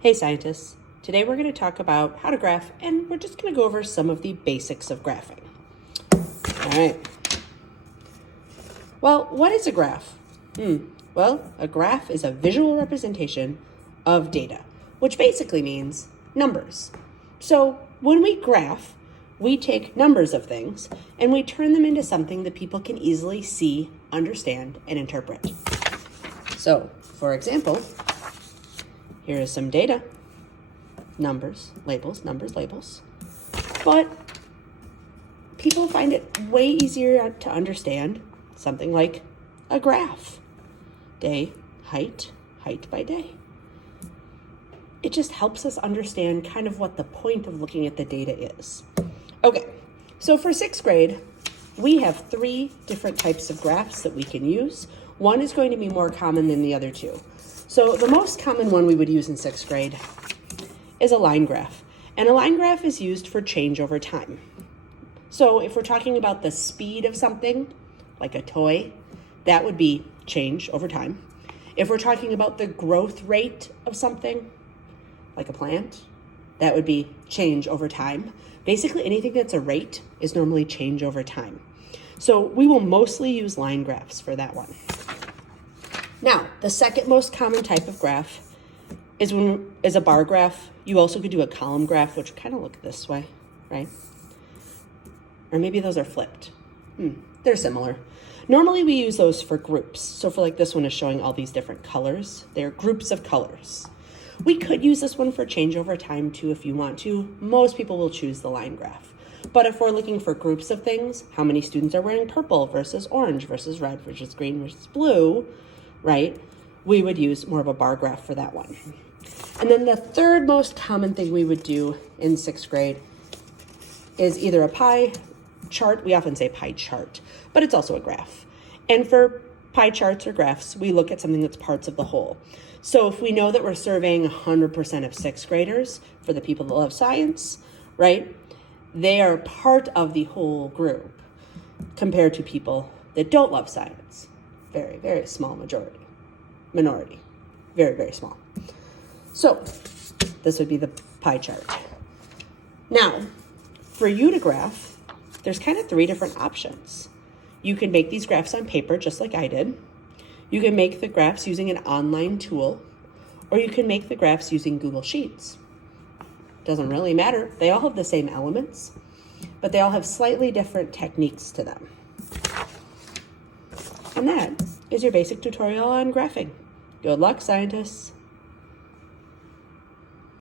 Hey scientists, today we're going to talk about how to graph, and we're just going to go over some of the basics of graphing. All right. Well, what is a graph? Well, a graph is a visual representation of data, which basically means numbers. So when we graph, we take numbers of things and we turn them into something that people can easily see, understand, and interpret. So, for example, here is some data, numbers, labels, but people find it way easier to understand something like a graph. Day, height by day. It just helps us understand kind of what the point of looking at the data is. Okay, so for 6th grade, we have 3 different types of graphs that we can use. One is going to be more common than the other 2. So the most common one we would use in 6th grade is a line graph. And a line graph is used for change over time. So if we're talking about the speed of something, like a toy, that would be change over time. If we're talking about the growth rate of something, like a plant, that would be change over time. Basically, anything that's a rate is normally change over time. So we will mostly use line graphs for that one. Now, the second most common type of graph is a bar graph. You also could do a column graph, which kind of look this way, right? Or maybe those are flipped. They're similar. Normally we use those for groups. So for like this one is showing all these different colors. They're groups of colors. We could use this one for change over time too if you want to. Most people will choose the line graph. But if we're looking for groups of things, how many students are wearing purple versus orange versus red versus green versus blue, right? We would use more of a bar graph for that one. And then the third most common thing we would do in 6th grade is either a pie chart. We often say pie chart, but it's also a graph. And for pie charts or graphs, we look at something that's parts of the whole. So if we know that we're surveying 100% of 6th graders, for the people that love science, right? They are part of the whole group compared to people that don't love science. Very, very small minority, very, very small. So this would be the pie chart. Now, for you to graph, there's kind of 3 different options. You can make these graphs on paper just like I did. You can make the graphs using an online tool, or you can make the graphs using Google Sheets. Doesn't really matter. They all have the same elements, but they all have slightly different techniques to them. And that is your basic tutorial on graphing. Good luck, scientists.